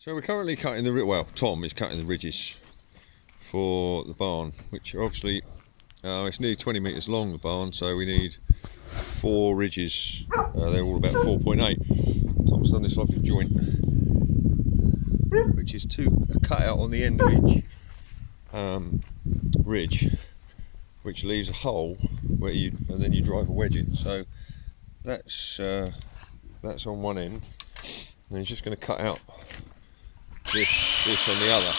So we're currently cutting the, well, Tom is cutting the ridges for the barn, which are obviously, it's nearly 20 metres long, the barn, so we need 4 ridges. They're all about 4.8. Tom's done this lovely joint, which is a cut out on the end of each ridge, which leaves a hole where and then you drive a wedge in. So that's on one end, and he's just going to cut out this on the other.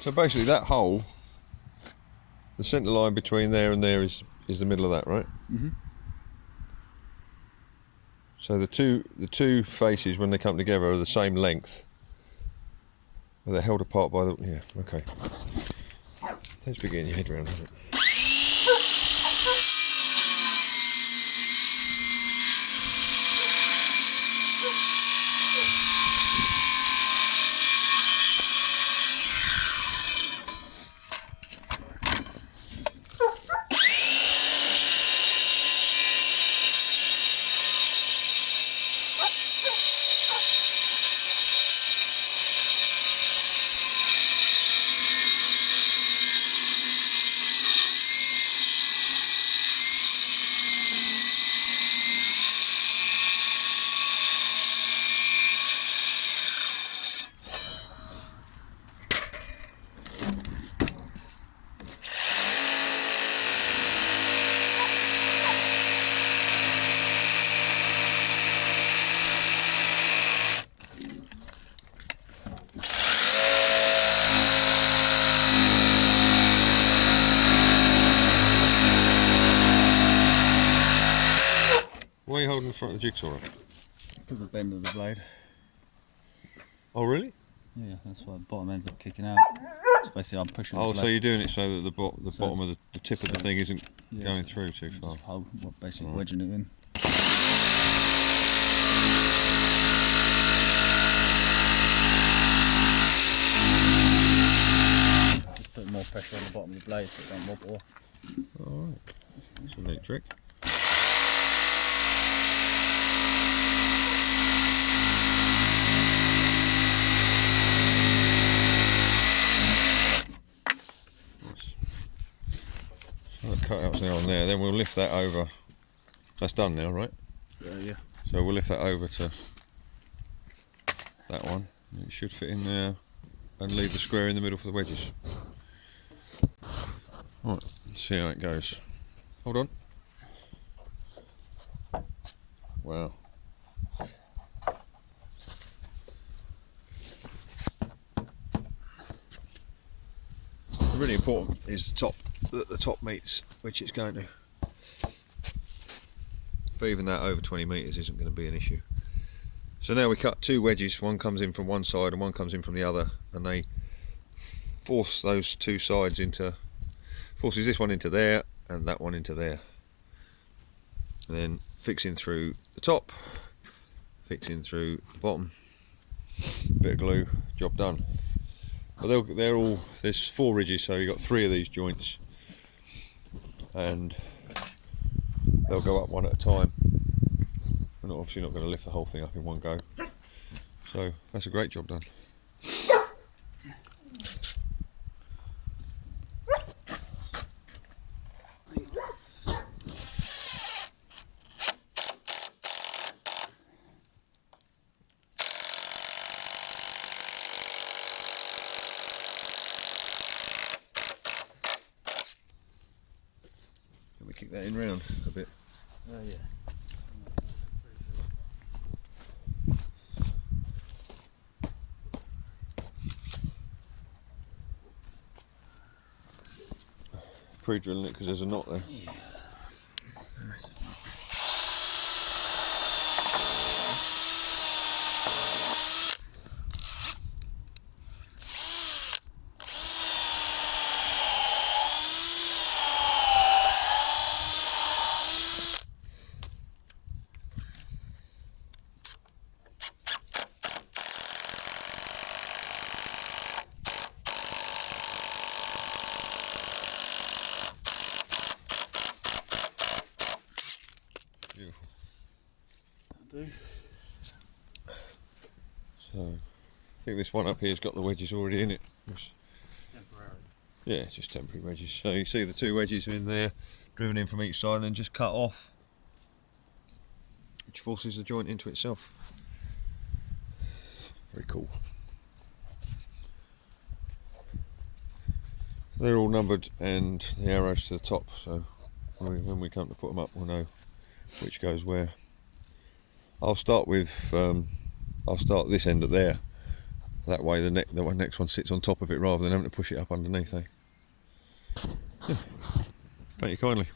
So basically that hole, the centre line between there and there is the middle of that, right? Mm-hmm. So the two faces, when they come together, are the same length. Well, they're held apart by the, yeah, okay. Takes a bit getting your head around, doesn't it? Why are you holding the front of the jigsaw up? Because of the bend of the blade. Oh really? Yeah, that's why the bottom ends up kicking out. So basically I'm pushing Oh, the so blade. you're doing it so that the bottom of the tip of the thing isn't going so through too far. Just basically wedging it in. Just put more pressure on the bottom of the blade so it don't wobble off. Alright, that's a neat trick. Cutouts now on there, then we'll lift that over. That's done now, right? Yeah. So we'll lift that over to that one. It should fit in there and leave the square in the middle for the wedges. Right, let's see how it goes. Hold on. Wow. Really important is the top, that the top meets which it's going to. But even that over 20 metres isn't going to be an issue. So now we cut 2 wedges, one comes in from one side and one comes in from the other, and they force those 2 sides into, forces this one into there and that one into there. And then fixing through the top, fixing through the bottom, bit of glue, job done. But they're all, there's 4 ridges, so you've got 3 of these joints, and they'll go up one at a time. We're obviously not going to lift the whole thing up in one go, so that's a great job done. Let me kick that in round a bit. Yeah. pre-drilling it because there's a knot there. Yeah. Beautiful. Do. So I think this one up here's got the wedges already in it. Temporary. Yeah, it's just temporary wedges. So you see the two wedges are in there, driven in from each side and then just cut off, which forces the joint into itself. Very cool. They're all numbered and the arrows to the top, so when we come to put them up we'll know which goes where. I'll start this end up there. That way the next one sits on top of it rather than having to push it up underneath, eh? Yeah. Thank you kindly.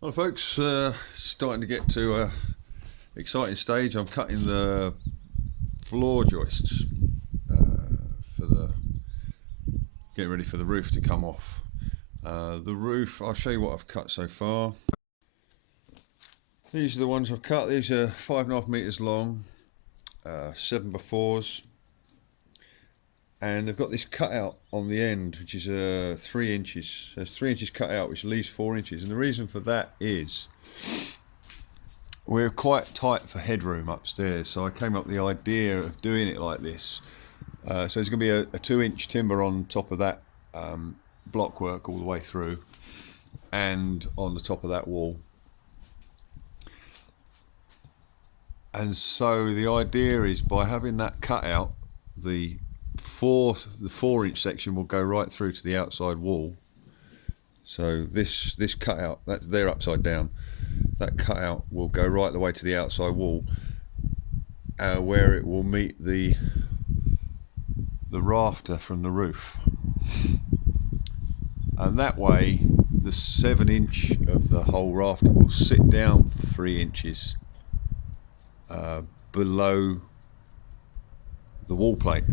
Well folks, starting to get to a exciting stage. I'm cutting the floor joists for the getting ready for the roof to come off. The roof, I'll show you what I've cut so far. These are the ones I've cut. These are 5.5 meters long, 7x4s, and they've got this cut out on the end which is 3 inches. There's 3 inches cut out which leaves 4 inches, and the reason for that is we're quite tight for headroom upstairs, so I came up with the idea of doing it like this. So there's going to be a 2-inch timber on top of that block work all the way through and on the top of that wall. And so the idea is by having that cut out, the 4-inch section will go right through to the outside wall. So this cut out, they're upside down, that cut out will go right the way to the outside wall, where it will meet the rafter from the roof, and that way the 7-inch of the whole rafter will sit down 3 inches below the wall plate,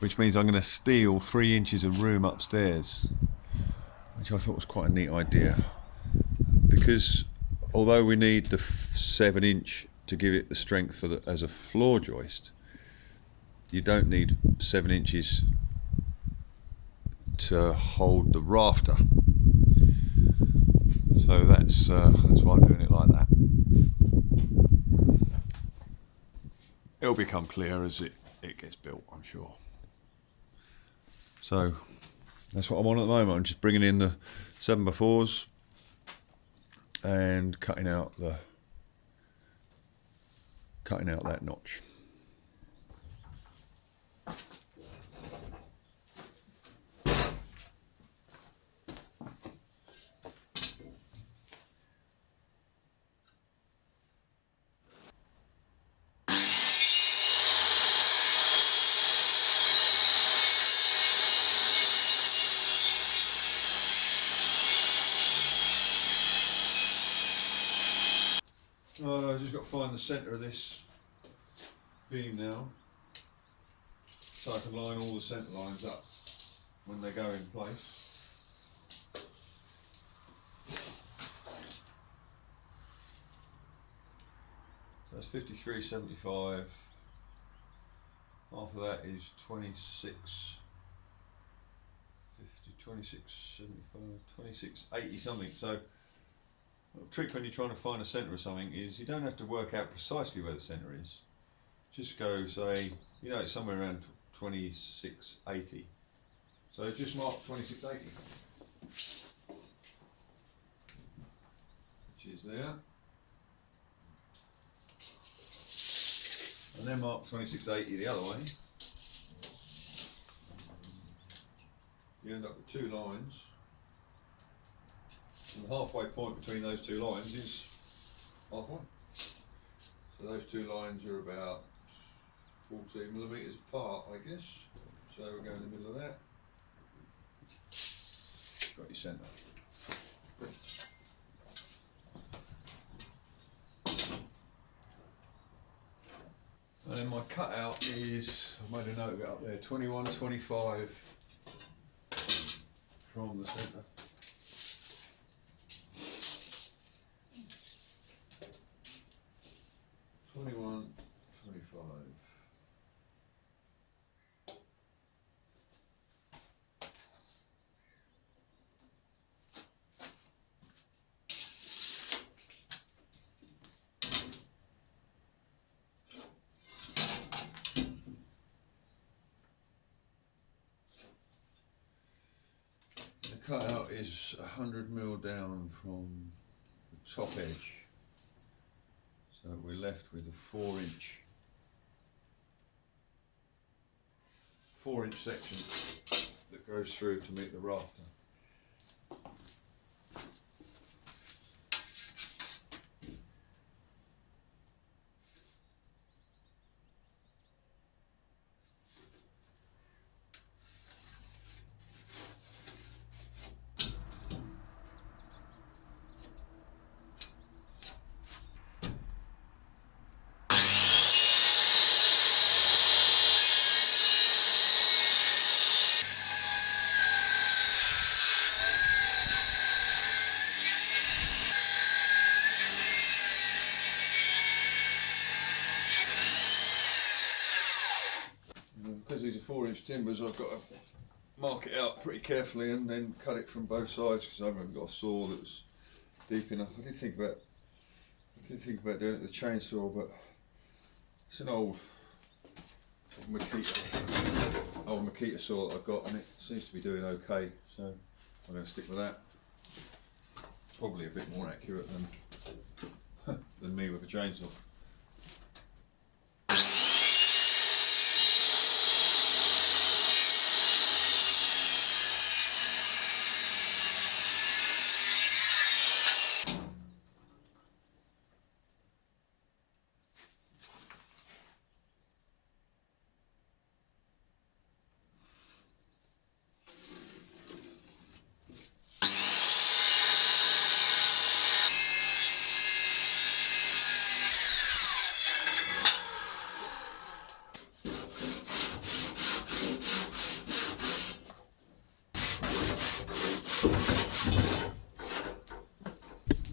which means I'm going to steal 3 inches of room upstairs, which I thought was quite a neat idea, because although we need the 7-inch to give it the strength for as a floor joist, you don't need 7 inches to hold the rafter. So that's why I'm doing it like that. It'll become clear as it gets built, I'm sure. So that's what I'm on at the moment. I'm just bringing in the 7x4s and cutting out that notch. I've just got to find the centre of this beam now, so I can line all the centre lines up when they go in place. So that's 53.75 half of that is 26, 50, 26, 75, 26, 80 something. So the trick when you're trying to find a centre of something is you don't have to work out precisely where the centre is. Just go, say, you know, it's somewhere around 2680. So just mark 2680, which is there. And then mark 2680 the other way. You end up with two lines. And the halfway point between those two lines is halfway. So those two lines are about 14 millimetres apart, I guess. So we'll go in the middle of that. Got your centre. And then my cutout is, I've made a note of it up there, 2125 from the centre. 2125. The cutout is 100mm down from the top edge, so we're left with a 4-inch section that goes through to meet the rafter. Because these are 4-inch timbers, I've got to mark it out pretty carefully and then cut it from both sides because I haven't got a saw that's deep enough. I did think about doing it with a chainsaw, but it's an old Makita saw that I've got, and it seems to be doing okay. So I'm going to stick with that. Probably a bit more accurate than me with a chainsaw.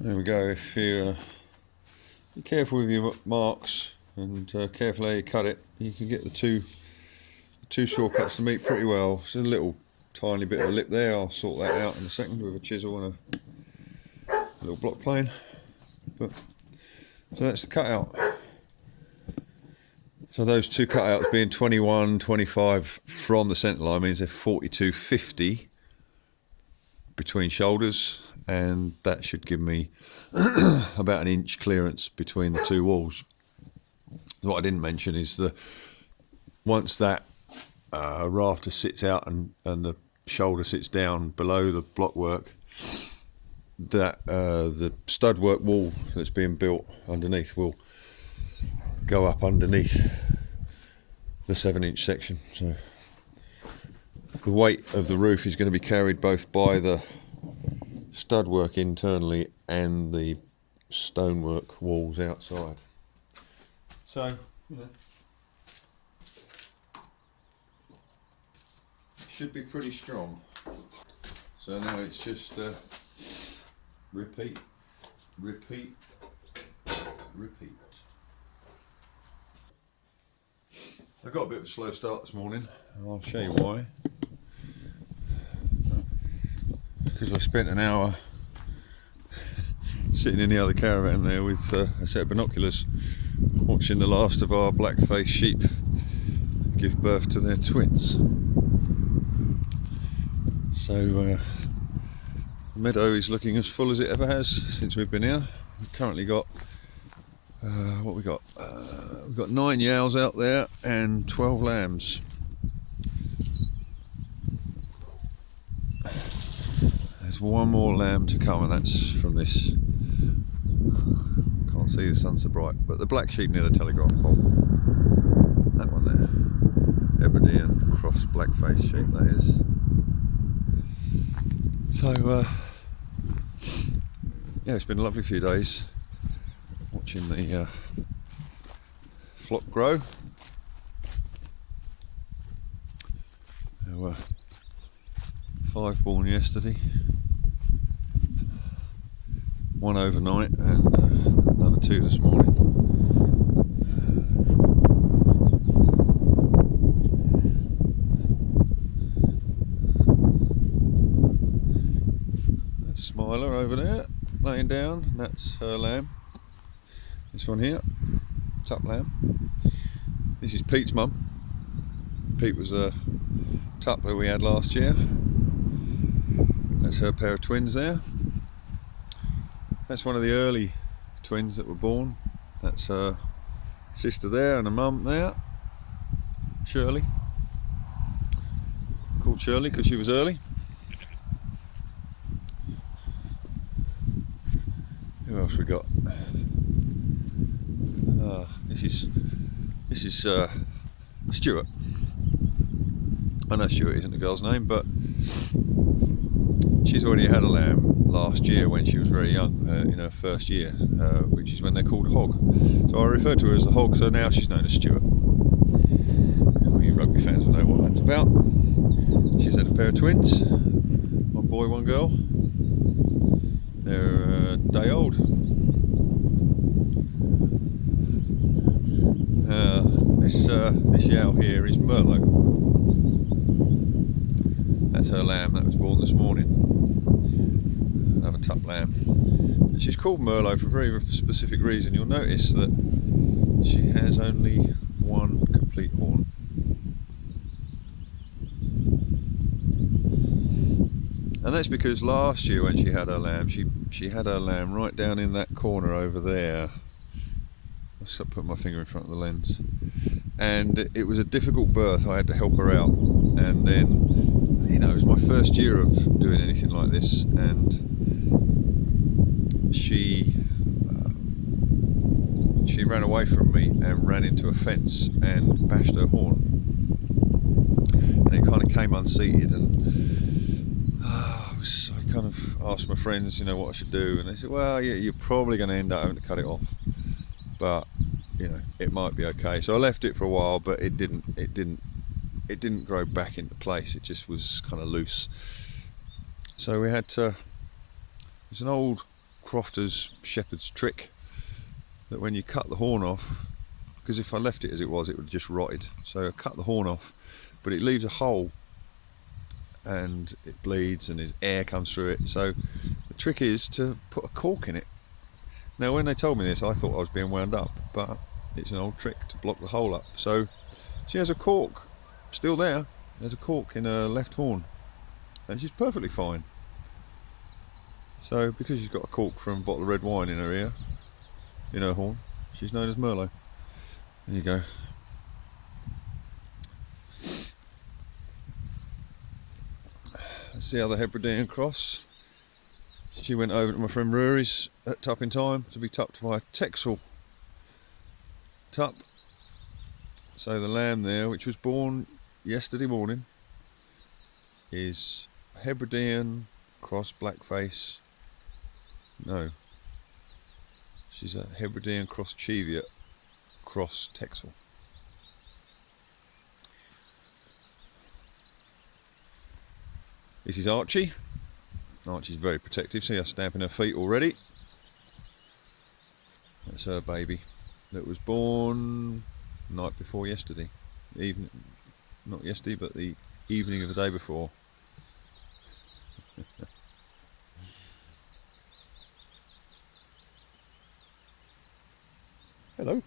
There we go. If you be careful with your marks and careful how you cut it, you can get the two shortcuts to meet pretty well. There's a little tiny bit of a lip there. I'll sort that out in a second with a chisel and a little block plane. But so that's the cutout. So those two cutouts being 21-25 from the centre line means they're 42-50 between shoulders, and that should give me about an inch clearance between the two walls. What I didn't mention is once that rafter sits out and the shoulder sits down below the blockwork, that the studwork wall that's being built underneath will go up underneath the 7-inch section. So the weight of the roof is going to be carried both by the studwork internally and the stonework walls outside. So, you know, it should be pretty strong. So now it's just repeat, I got a bit of a slow start this morning. I'll show you why. Because I spent an hour sitting in the other caravan there with a set of binoculars, watching the last of our black-faced sheep give birth to their twins. So the meadow is looking as full as it ever has since we've been here. We've currently got what we got? We've got 9 yows out there and 12 lambs. There's one more lamb to come, and that's from this. Can't see, the sun's so bright, but the black sheep near the telegraph pole. That one there. Hebridean cross black-faced sheep, that is. So yeah, it's been a lovely few days watching the flock grow. There were 5 born yesterday, 1 overnight, and another 2 this morning. That's Smiler over there, laying down, and that's her lamb. This one here, tup lamb. This is Pete's mum. Pete was a tup that we had last year. That's her pair of twins there. That's one of the early twins that were born. That's her sister there and her mum there, Shirley. Called Shirley because she was early. Who else we got? This is Stuart. I know Stuart isn't the girl's name, but she's already had a lamb last year when she was very young, in her first year, which is when they're called hog. So I refer to her as the hog, so now she's known as Stuart. You rugby fans will know what that's about. She's had a pair of twins, one boy, one girl. They're a day old. This yow here is Merlot. That's her lamb that was born this morning. Another tup lamb. And she's called Merlot for a very specific reason. You'll notice that she has only one complete horn. And that's because last year when she had her lamb, she had her lamb right down in that corner over there. I'll stop putting my finger in front of the lens. And it was a difficult birth. I had to help her out. And then, you know, it was my first year of doing anything like this, and she ran away from me and ran into a fence and bashed her horn. And it kind of came unseated, and I kind of asked my friends, you know, what I should do, and they said, well, yeah, you're probably going to end up having to cut it off, but you know, it might be okay. So I left it for a while, but it didn't grow back into place. It just was kind of loose. So we had to. It's an old crofter's shepherd's trick that when you cut the horn off, because if I left it as it would have just rotted. So I cut the horn off, but it leaves a hole and it bleeds and there's air comes through it. So the trick is to put a cork in it. Now when they told me this, I thought I was being wound up, but it's an old trick to block the hole up. So she has a cork still there. There's a cork in her left horn and she's perfectly fine. So because she's got a cork from a bottle of red wine in her ear, in her horn, she's known as Merlot. There you go. That's the other Hebridean cross. She went over to my friend Rory's at tupping time to be tupped by a Texel tup. So the lamb there, which was born yesterday morning, is Hebridean cross blackface. No, she's a Hebridean cross Cheviot cross Texel. This is Archie. Archie's very protective. See her stamping her feet already. That's her baby that was born night before yesterday. evening, not yesterday, but the evening of the day before. Hello.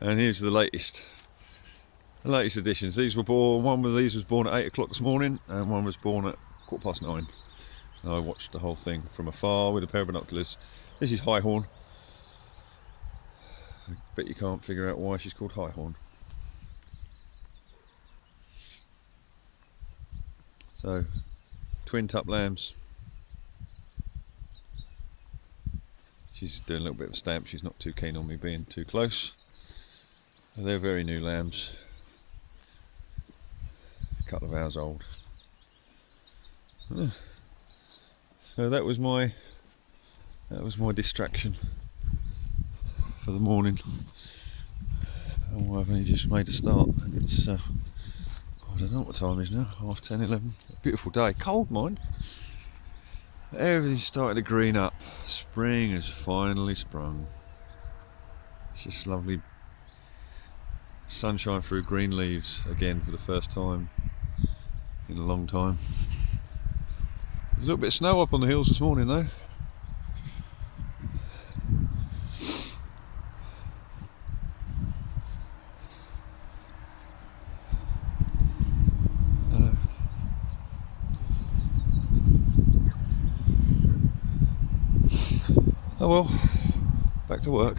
And here's the latest additions. These were born. One of these was born at 8 o'clock this morning, and one was born at 9:15. And I watched the whole thing from afar with a pair of binoculars. This is High Horn. I bet you can't figure out why she's called High Horn. So, twin tup lambs. She's doing a little bit of a stamp. She's not too keen on me being too close. They're very new lambs. A couple of hours old. So that was my distraction for the morning. Oh, I've only just made a start, and it's I don't know what time it is now. 10:30, 11. A beautiful day. Cold, mind. Everything's starting to green up. Spring has finally sprung. It's just lovely sunshine through green leaves again for the first time in a long time. There's a little bit of snow up on the hills this morning though. Oh well, back to work.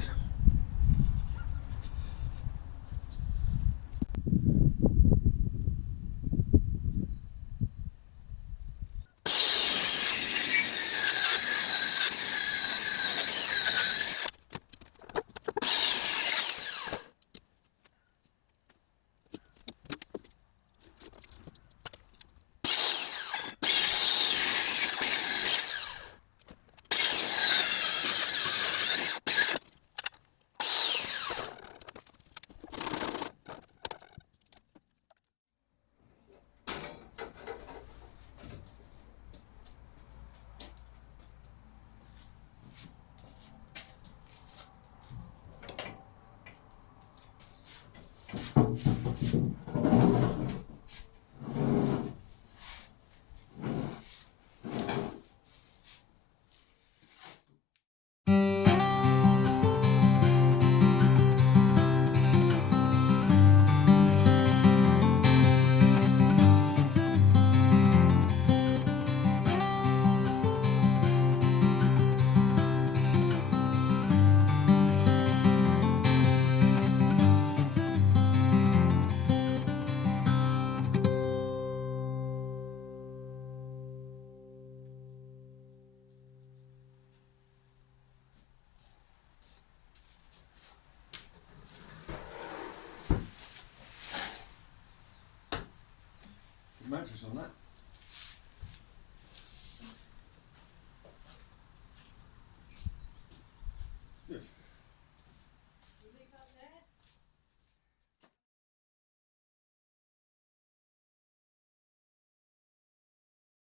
Mattress on that.